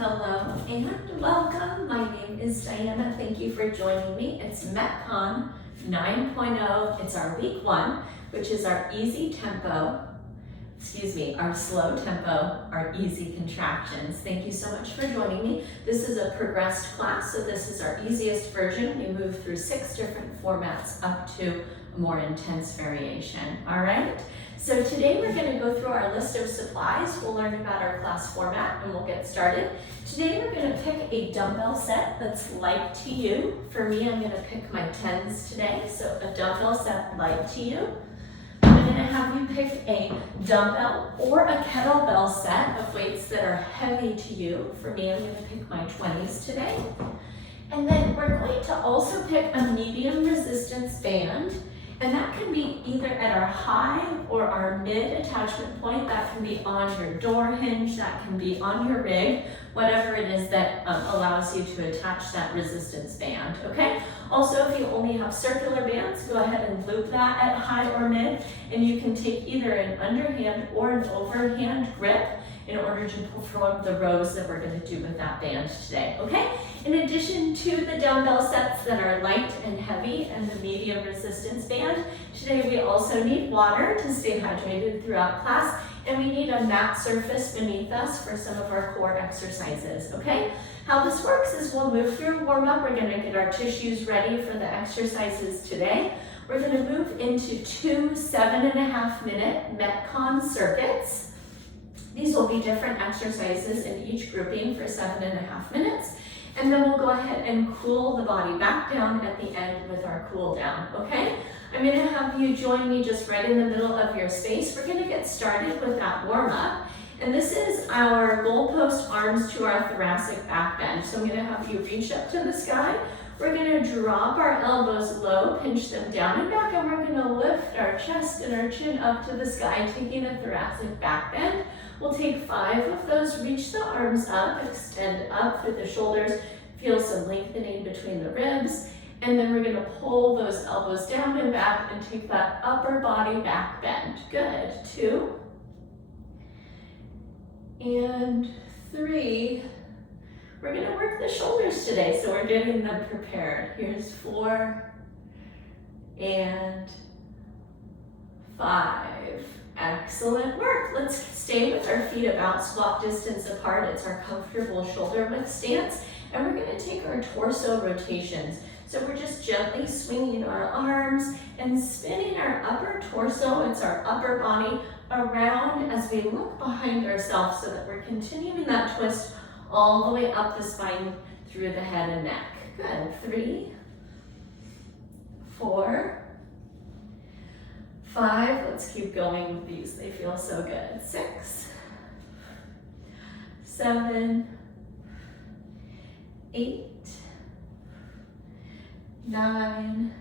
Hello and welcome. My name is Diana. Thank you for joining me. It's MetCon 9.0. It's our week 1, which is our our slow tempo, our easy contractions. Thank you so much for joining me. This is a progressed class, so this is our easiest version. We move through 6 different formats up to a more intense variation. All right? So today we're going to go through our list of supplies. We'll learn about our class format and we'll get started. Today we're going to pick a dumbbell set that's light to you. For me, I'm going to pick my 10s today, so a dumbbell set light to you. I'm going to have you pick a dumbbell or a kettlebell set of weights that are heavy to you. For me, I'm going to pick my 20s today. And then we're going to also pick a medium resistance band. And that can be either at our high or our mid attachment point. That can be on your door hinge, that can be on your rig, whatever it is that allows you to attach that resistance band, okay? Also, if you only have circular bands, go ahead and loop that at high or mid, and you can take either an underhand or an overhand grip in order to perform the rows that we're going to do with that band today, okay? In addition to the dumbbell sets that are light and heavy and the medium resistance band, today we also need water to stay hydrated throughout class, and we need a mat surface beneath us for some of our core exercises, okay? How this works is we'll move through warm-up. We're going to get our tissues ready for the exercises today. We're going to move into 2 7.5-minute MetCon circuits. These will be different exercises in each grouping for 7.5 minutes. And then we'll go ahead and cool the body back down at the end with our cool down, okay? I'm gonna have you join me just right in the middle of your space. We're gonna get started with that warm up. And this is our goalpost arms to our thoracic back bend. So I'm gonna have you reach up to the sky. We're gonna drop our elbows low, pinch them down and back, and we're gonna lift our chest and our chin up to the sky, taking a thoracic back bend. We'll take 5 of those, reach the arms up, extend up through the shoulders, feel some lengthening between the ribs, and then we're gonna pull those elbows down and back and take that upper body back bend. Good, 2, and 3. We're gonna work the shoulders today, so we're getting them prepared. Here's 4, and 5. Excellent work. Let's stay with our feet about squat distance apart. It's our comfortable shoulder width stance. And we're going to take our torso rotations. So we're just gently swinging our arms and spinning our upper torso, it's our upper body, around as we look behind ourselves so that we're continuing that twist all the way up the spine through the head and neck. Good. 3, 4, 5, let's keep going with these, they feel so good. 6, 7, 8, 9,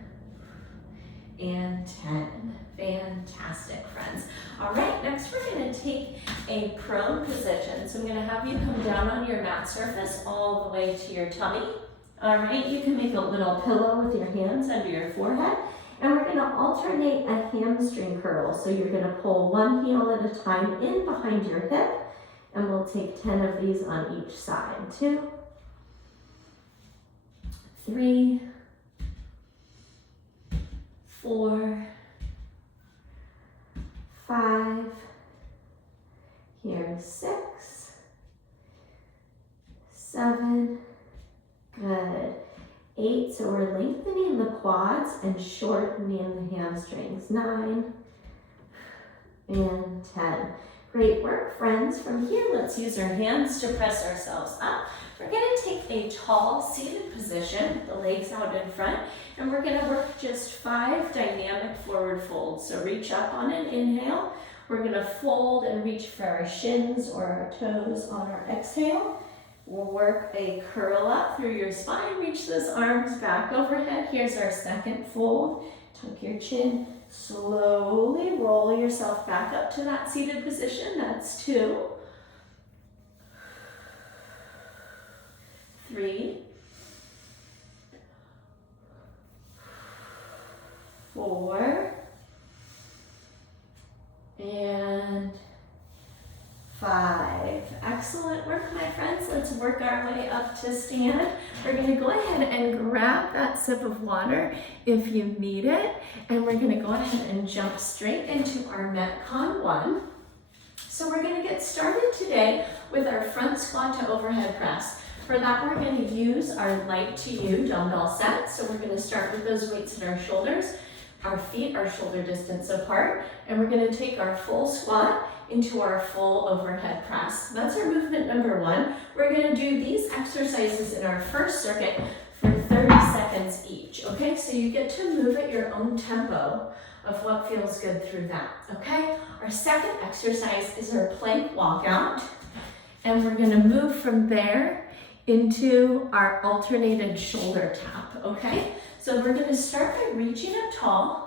and 10. Fantastic, friends. All right, next we're gonna take a prone position. So I'm gonna have you come down on your mat surface all the way to your tummy. All right, you can make a little pillow with your hands under your forehead. And we're gonna alternate a hamstring curl. So you're gonna pull one heel at a time in behind your hip, and we'll take 10 of these on each side. 2, 3, 4, 5, here's 6, 7, good. 8, so we're lengthening the quads and shortening the hamstrings. 9 and 10. Great work, friends. From here, let's use our hands to press ourselves up. We're gonna take a tall seated position, with the legs out in front, and we're gonna work just 5 dynamic forward folds. So reach up on an inhale. We're gonna fold and reach for our shins or our toes on our exhale. We'll work a curl up through your spine, reach those arms back overhead. Here's our second fold. Tuck your chin, slowly roll yourself back up to that seated position. That's 2, 3, 4, and 5. Excellent work, my friends. Let's work work our way up to stand. We're gonna go ahead and grab that sip of water if you need it, and we're gonna go ahead and jump straight into our MetCon 1. So we're gonna get started today with our front squat to overhead press. For that, we're gonna use our light to you dumbbell set. So we're gonna start with those weights at our shoulders. Our feet are shoulder distance apart, and we're gonna take our full squat into our full overhead press. That's our movement number 1. We're gonna do these exercises in our first circuit for 30 seconds each, okay? So you get to move at your own tempo of what feels good through that, okay? Our second exercise is our plank walkout, and we're gonna move from there into our alternated shoulder tap, okay? So we're gonna start by reaching up tall.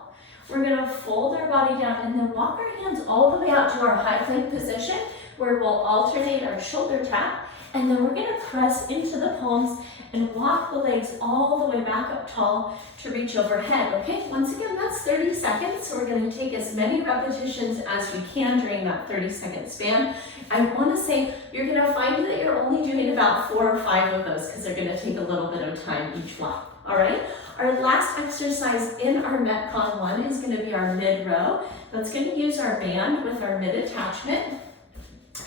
We're gonna fold our body down and then walk our hands all the way out to our high plank position where we'll alternate our shoulder tap, and then we're gonna press into the palms and walk the legs all the way back up tall to reach overhead, okay? Once again, that's 30 seconds, so we're gonna take as many repetitions as we can during that 30-second span. I wanna say you're gonna find that you're only doing about 4 or 5 of those because they're gonna take a little bit of time each one, all right? Our last exercise in our MetCon 1 is gonna be our mid row. That's gonna use our band with our mid attachment.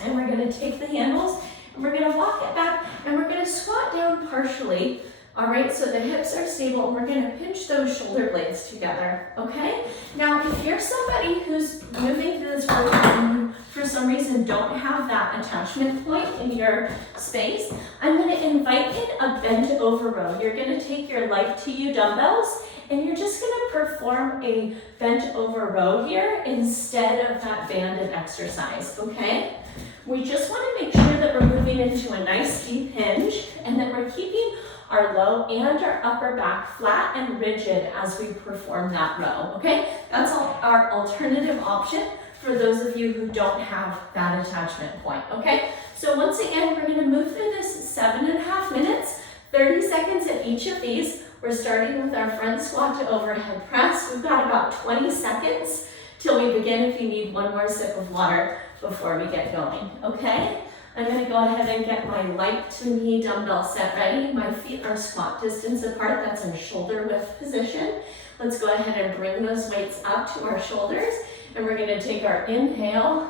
And we're gonna take the handles and we're gonna walk it back and we're gonna squat down partially. All right, so the hips are stable and we're gonna pinch those shoulder blades together, okay? Now, if you're somebody who's moving through this workout and you, for some reason, don't have that attachment point in your space, I'm gonna invite in a bent over row. You're gonna take your light to you dumbbells and you're just gonna perform a bent over row here instead of that banded exercise, okay? We just wanna make sure that we're moving into a nice deep hinge and that we're keeping our low and our upper back flat and rigid as we perform that row, okay? That's our alternative option for those of you who don't have that attachment point, okay? So once again, we're gonna move through this 7.5 minutes, 30 seconds at each of these. We're starting with our front squat to overhead press. We've got about 20 seconds till we begin if you need one more sip of water before we get going, okay? I'm gonna go ahead and get my light to knee dumbbell set ready. My feet are squat distance apart. That's our shoulder width position. Let's go ahead and bring those weights up to our shoulders. And we're gonna take our inhale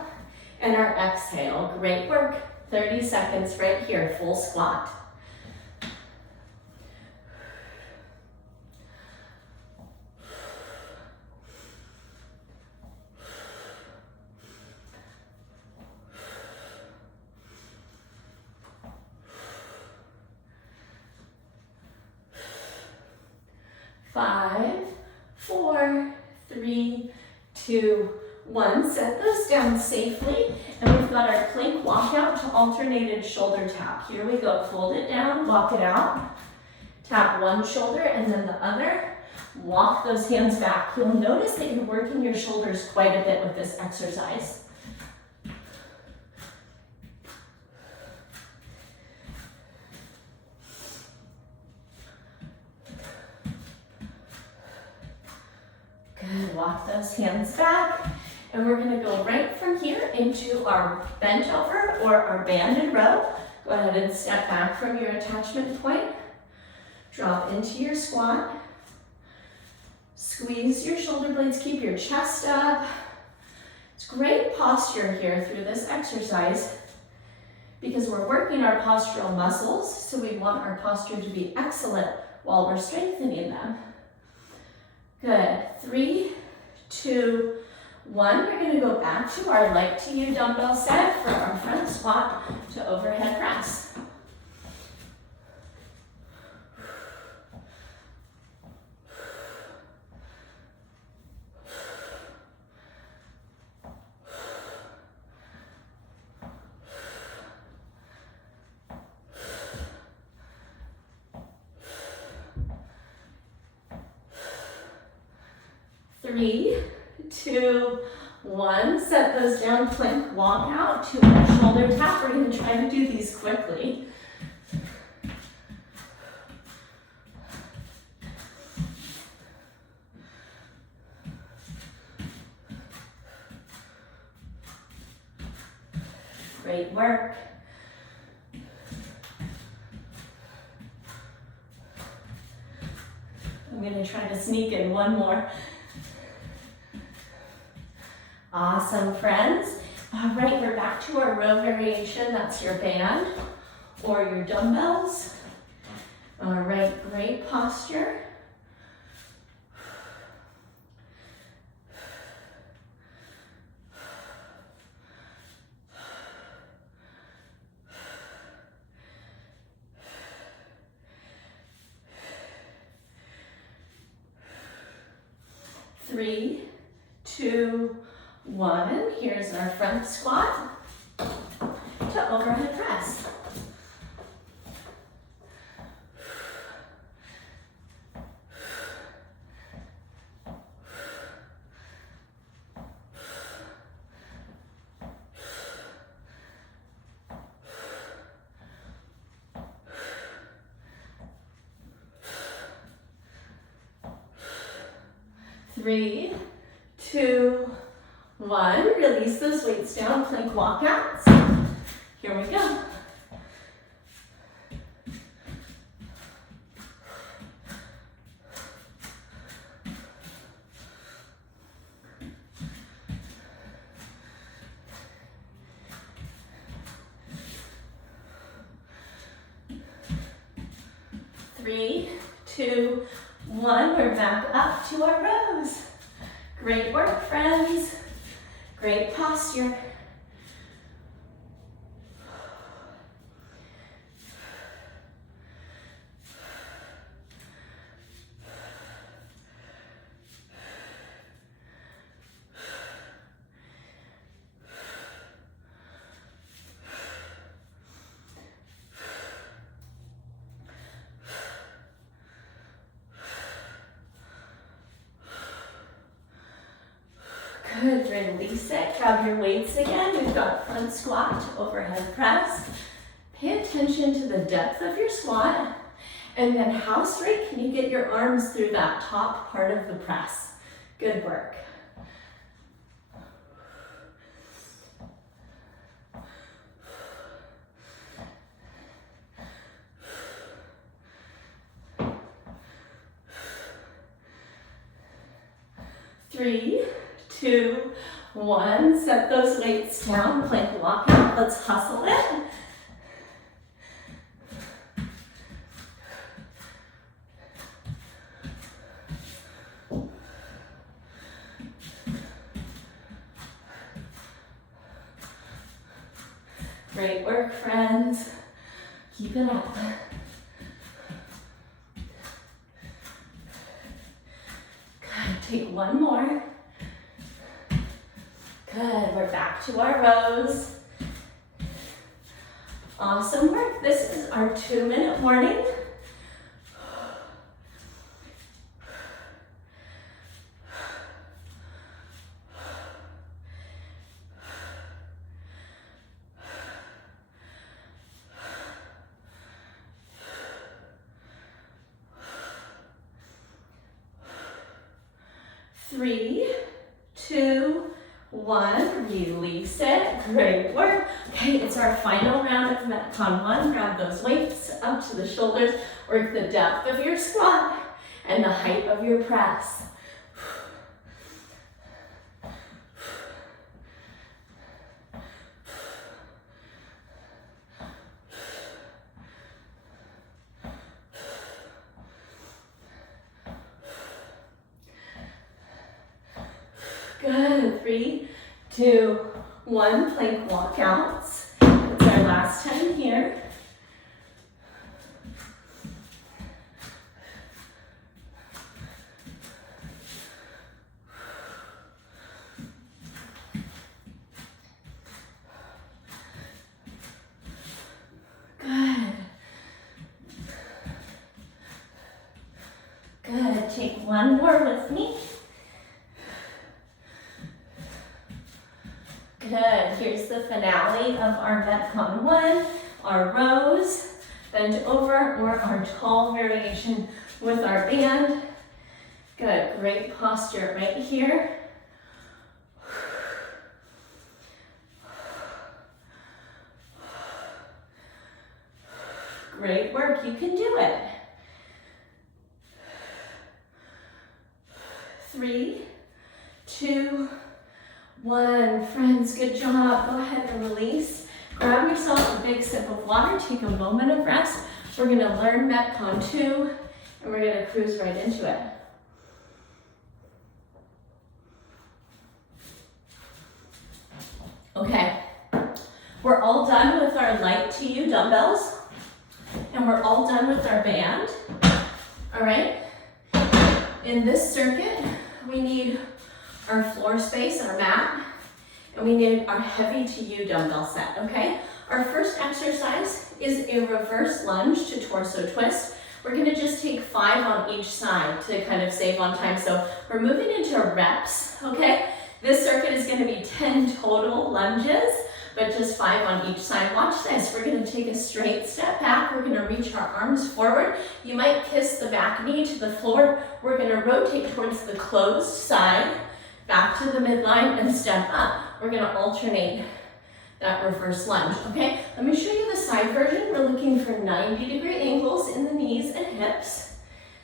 and our exhale. Great work. 30 seconds right here, full squat. Five, 4, 3, 2, 1. Set those down safely. And we've got our plank walkout to alternated shoulder tap. Here we go. Fold it down, walk it out. Tap one shoulder and then the other. Walk those hands back. You'll notice that you're working your shoulders quite a bit with this exercise. Good, walk those hands back. And we're gonna go right from here into our bent over or our banded row. Go ahead and step back from your attachment point. Drop into your squat. Squeeze your shoulder blades, keep your chest up. It's great posture here through this exercise because we're working our postural muscles, so we want our posture to be excellent while we're strengthening them. Good, 3, 2, 1. We're gonna go back to our light to you dumbbell set for our front squat to overhead press. Three, 2, 1. Set those down, plank walk out to our shoulder tap. We're going to try to do these quickly. Great work. I'm gonna try to sneak in one more. Awesome, friends. All right, we're back to our row variation. That's your band or your dumbbells. All right, great posture. Three, two, one. Here's our front squat to overhead press. Three, two, one. Release those weights down, plank walkouts. Here we go. Three, two, one. We're back up to our rows. Great work, friends. Great posture. Good, release it, grab your weights again. We've got front squat to overhead press. Pay attention to the depth of your squat, and then how straight can you get your arms through that top part of the press. Good work. Three, two, one. Set those weights down, plank walkout. Let's hustle it. Great work, friends. Keep it up. Good, take one more. Good, we're back to our rows. Awesome work. This is our 2-minute warning. Three, two, one. Release it. Great work. Okay, it's our final round of MetCon 1. Grab those weights up to the shoulders. Work the depth of your squat and the height of your press. Good. 3, 2, 1. Plank walkouts. It's our last time here. Good. Good. Take one more with me. Good. Here's the finale of our MetCon 1, our rows, bend over, or our tall variation with our band. Good. Great posture right here. Great work. You can do it. 3, 2, 1. Friends, good job. Go ahead and release. Grab yourself a big sip of water. Take a moment of rest. We're going to learn MetCon 2, and we're going to cruise right into it. Okay, we're all done with our light to you dumbbells, and we're all done with our band. All right, in this circuit, we need our floor space, our mat, and we need our heavy to you dumbbell set, okay? Our first exercise is a reverse lunge to torso twist. We're gonna just take 5 on each side to kind of save on time. So we're moving into reps, okay? This circuit is gonna be 10 total lunges, but just 5 on each side. Watch this, we're gonna take a straight step back. We're gonna reach our arms forward. You might kiss the back knee to the floor. We're gonna rotate towards the closed side, back to the midline and step up. We're gonna alternate that reverse lunge, okay? Let me show you the side version. We're looking for 90-degree angles in the knees and hips.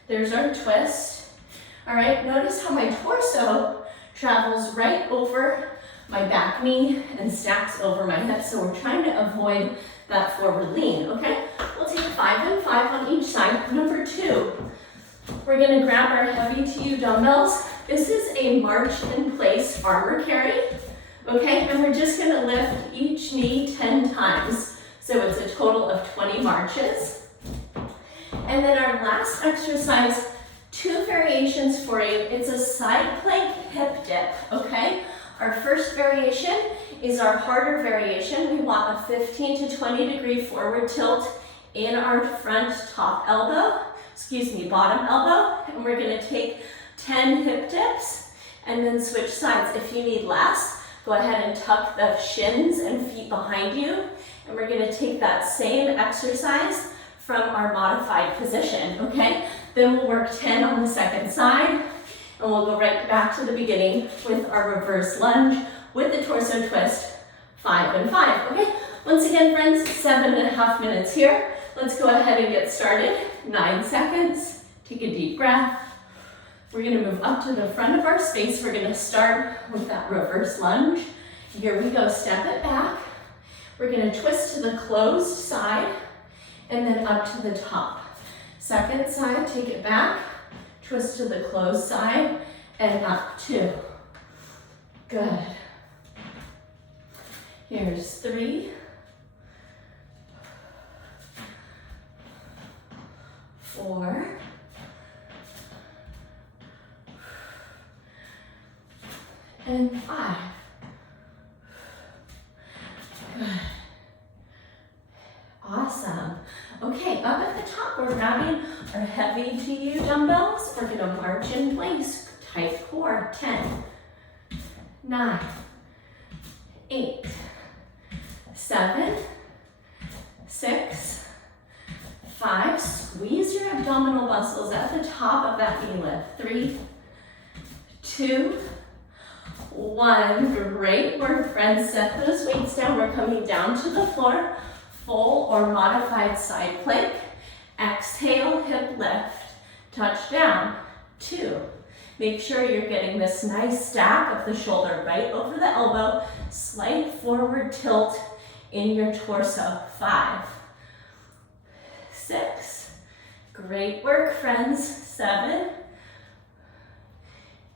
There's our twist. All right, notice how my torso travels right over my back knee and stacks over my hips. So we're trying to avoid that forward lean, okay? We'll take 5 and 5 on each side. Number 2, we're gonna grab our heavy to you dumbbells. This is a march in place armor carry, okay? And we're just gonna lift each knee 10 times. So it's a total of 20 marches. And then our last exercise, 2 variations for you. It's a side plank hip dip, okay? Our first variation is our harder variation. We want a 15 to 20 degree forward tilt in our front top elbow, bottom elbow. And we're gonna take 10 hip dips and then switch sides. If you need less, go ahead and tuck the shins and feet behind you. And we're gonna take that same exercise from our modified position, okay? Then we'll work 10 on the second side, and we'll go right back to the beginning with our reverse lunge with the torso twist, 5 and 5, okay? Once again, friends, 7.5 minutes here. Let's go ahead and get started. 9 seconds, take a deep breath. We're gonna move up to the front of our space. We're gonna start with that reverse lunge. Here we go, step it back. We're gonna twist to the closed side and then up to the top. Second side, take it back, twist to the closed side and up 2. Good. Here's 3, 4, and 5. Good. Awesome. Okay, up at the top, we're grabbing our heavy to you dumbbells. We're gonna march in place, tight core. 10, 9, 8, 7, 6, 5. Squeeze your abdominal muscles at the top of that knee lift. 3, 2, 1. Great work, friends. Set those weights down. We're coming down to the floor. Full or modified side plank. Exhale, hip lift. Touch down. 2. Make sure you're getting this nice stack of the shoulder right over the elbow. Slight forward tilt in your torso. 5, 6. Great work, friends. 7,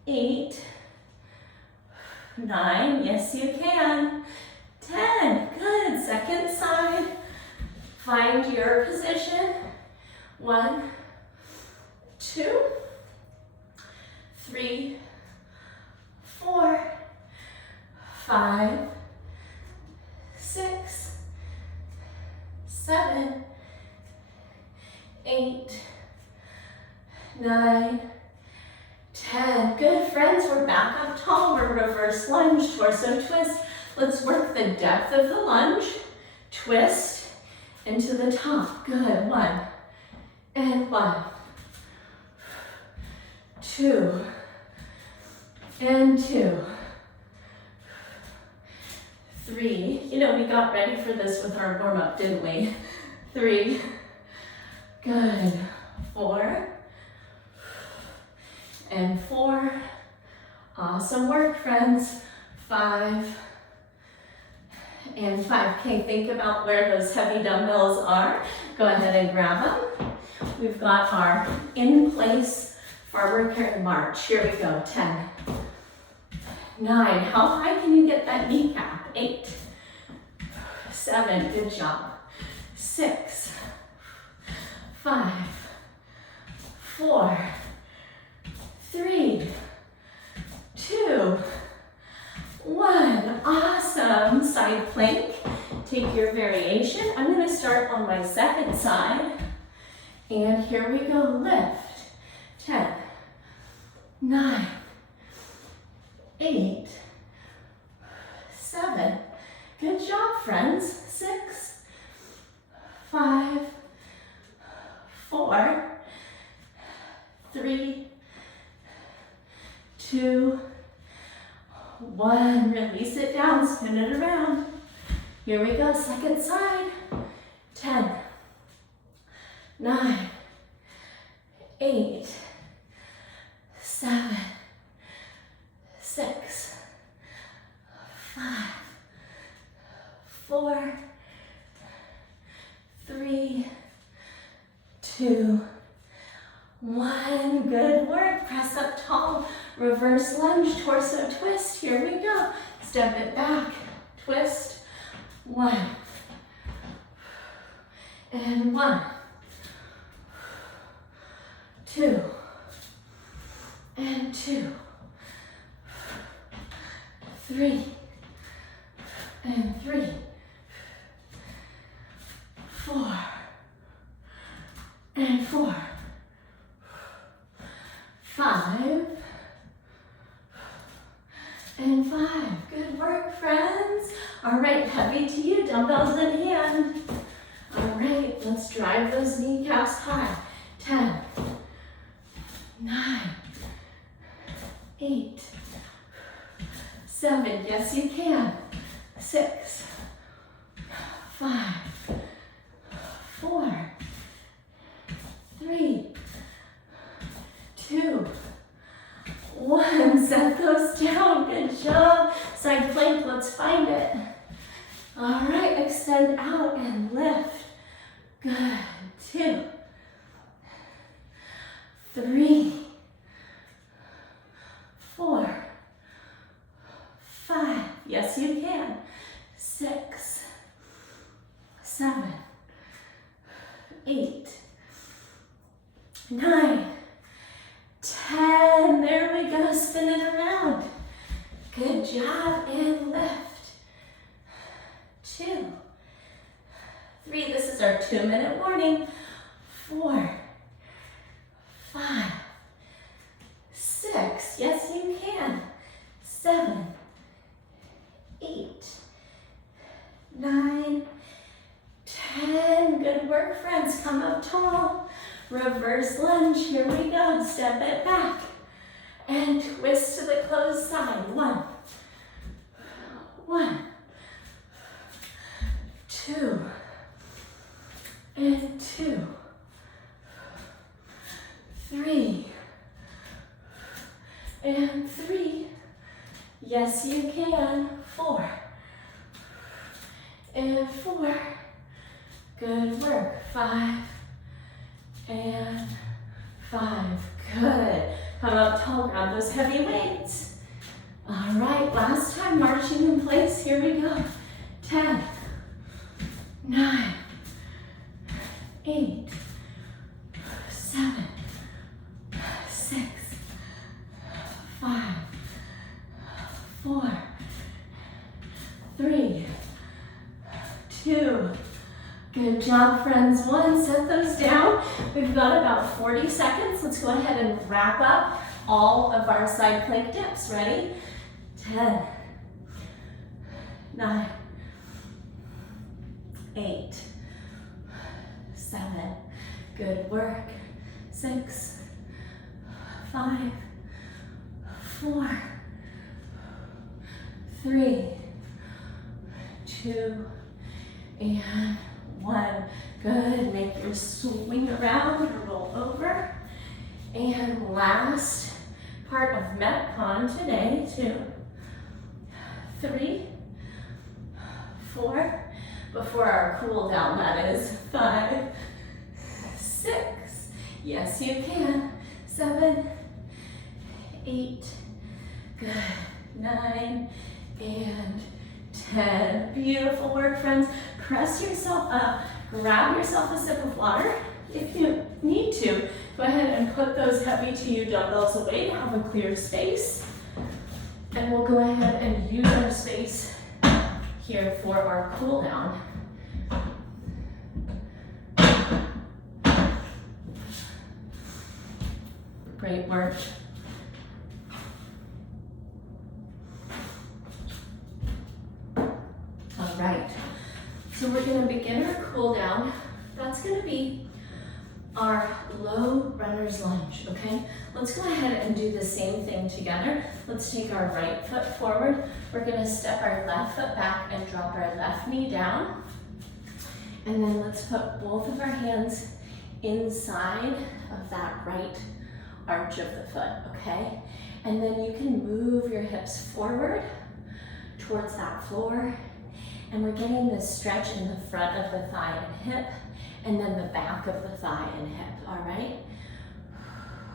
8, 9. Yes, you can. 10. Good. Second side. Find your position. 1, 2, 3, 4, 5, 6, 7, 8, 9, 10. Good, friends. We're back up tall. We're reverse lunge, torso twist. Let's work the depth of the lunge. Twist into the top. Good. 1 and 1, 2 and 2, 3. You know, we got ready for this with our warm-up, didn't we? 3. Good. 4 and 4 Awesome work, friends. 5 and 5. Okay, think about where those heavy dumbbells are. Go ahead and grab them. We've got our in-place farmer carry march. Here we go. 10, 9. How high can you get that kneecap? 8, 7. Good job. 6, 5, 4, 3, 2, 1. Awesome. Side plank. Take your variation. I'm going to start on my second side. And here we go. Lift. 10, 9, 8, 7. Good job, friends. 6, 5, 4, 3, 2, 1. Release it down, spin it around. Here we go, second side. 10, 9, 8, 7, 6, 5, 4, 3, 2, 1. Good work. Press up tall. Reverse lunge, torso twist. Here we go. Step it back. Twist. 1. And 1. 2. And 2. 3. And 3. 4. And 4. 5. And 5. Good work, friends. All right, heavy to you, dumbbells in hand. All right, let's drive those kneecaps high. 10, 9, 8, 7. Yes, you can. 6, 5, 4, 3, 2, 1. Set those down. Good job. Side plank. Let's find it. All right. Extend out and lift. Good. 2, 3, 4, 5. Yes, you can. 6, 7, 8, 9, 10. There we go. Spin it around. Good job. And lift. 2, 3. This is our 2-minute warning. 4, 5, 6. Yes, you can. 7, 8, 9, 10. Good work, friends. Come up tall. Reverse lunge. Here we go. Step it back. And twist to the closed side. 1, 1, 2, and 2, 3, and 3. Yes, you can. 4, and 4. Good work. 5, and 5. Good. Come up tall, grab those heavy weights. All right, last time, marching in place. Here we go. 10, 9, 8, 7, 6, 5, 4, 3, 2. Good job, friends. 1. Set those down. We've got about 40 seconds. Let's go ahead and wrap up all of our side plank dips. Ready? 10, 9, 8, 7. Good work. 6, 5, 4, 3, 2, and 1. Good. Make your swing around or roll over. And last part of MetCon today. 2, 3, 4, before our cool down, that is. 5, 6, yes you can. 7, 8, good. 9, and 10. Beautiful work, friends. Press yourself up, grab yourself a sip of water. If you need to, go ahead and put those heavy to you dumbbells away to have a clear space. And we'll go ahead and use our space here for our cool down. Great work. All right, so we're gonna begin our cool down. That's gonna be our low runner's lunge, okay? Let's go ahead and do the same thing together. Let's take our right foot forward. We're gonna step our left foot back and drop our left knee down. And then let's put both of our hands inside of that right arch of the foot, okay? And then you can move your hips forward towards that floor. And we're getting this stretch in the front of the thigh and hip, and then the back of the thigh and hip, all right?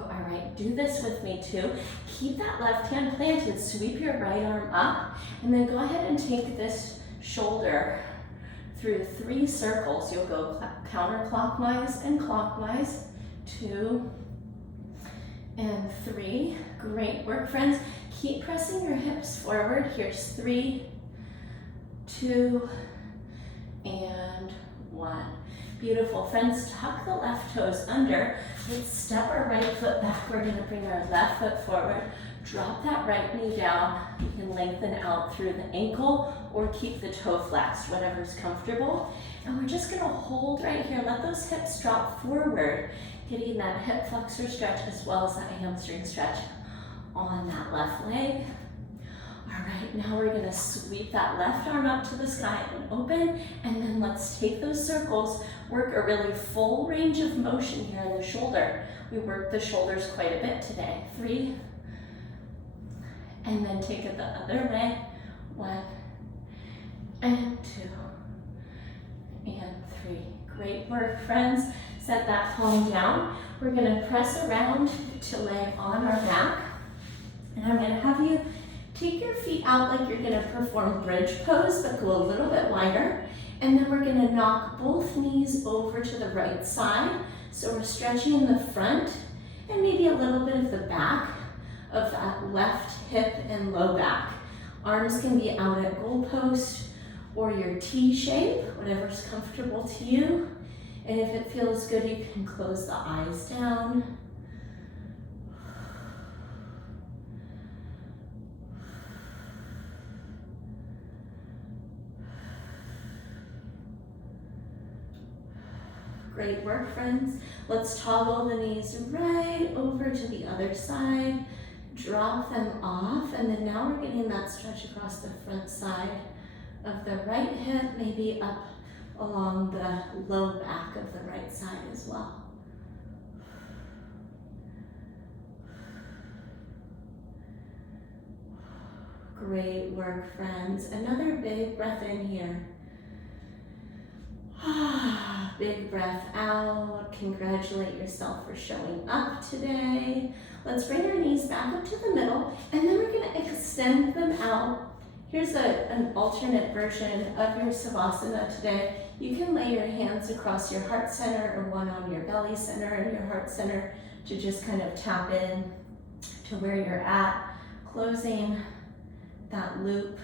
All right, do this with me too. Keep that left hand planted, sweep your right arm up, and then go ahead and take this shoulder through 3 circles. You'll go counterclockwise and clockwise. 2 and 3. Great work, friends. Keep pressing your hips forward. Here's 3, 2, and 1. Beautiful, friends. Tuck the left toes under. Let's step our right foot back. We're gonna bring our left foot forward. Drop that right knee down. You can lengthen out through the ankle or keep the toe flexed, whatever's comfortable. And we're just gonna hold right here. Let those hips drop forward, getting that hip flexor stretch as well as that hamstring stretch on that left leg. All right, now we're gonna sweep that left arm up to the sky and open, and then let's take those circles, work a really full range of motion here in the shoulder. We worked the shoulders quite a bit today. 3, and then take it the other way. 1, and 2, and 3. Great work, friends. Set that palm down. We're gonna press around to lay on our back, and I'm gonna have you take your feet out like you're gonna perform bridge pose, but go a little bit wider. And then we're gonna knock both knees over to the right side. So we're stretching the front and maybe a little bit of the back of that left hip and low back. Arms can be out at goalpost or your T shape, whatever's comfortable to you. And if it feels good, you can close the eyes down. Great work, friends. Let's toggle the knees right over to the other side. Drop them off, and then now we're getting that stretch across the front side of the right hip, maybe up along the low back of the right side as well. Great work, friends. Another big breath in here. Big breath out. Congratulate yourself for showing up today. Let's bring our knees back up to the middle, and then we're gonna extend them out. Here's an alternate version of your Savasana today. You can lay your hands across your heart center or one on your belly center and your heart center to just kind of tap in to where you're at, closing that loop.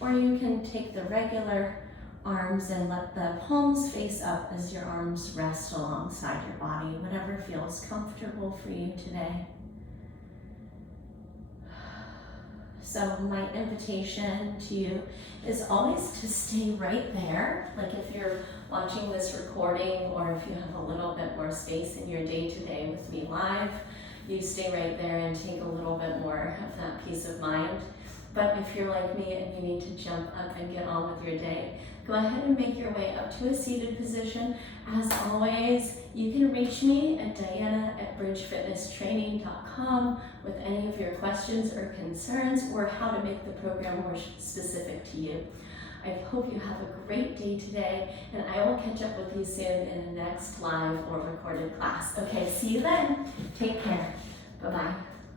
Or you can take the regular arms and let the palms face up as your arms rest alongside your body, whatever feels comfortable for you today. So my invitation to you is always to stay right there. Like if you're watching this recording or if you have a little bit more space in your day-to-day with me live, you stay right there and take a little bit more of that peace of mind. But if you're like me and you need to jump up and get on with your day, go ahead and make your way up to a seated position. As always, You can reach me at diana@bridgefitnesstraining.com with any of your questions or concerns, or how to make the program more specific to you. I hope you have a great day today, and I will catch up with you soon in the next live or recorded class. Okay, see you then. Take care. Bye-bye.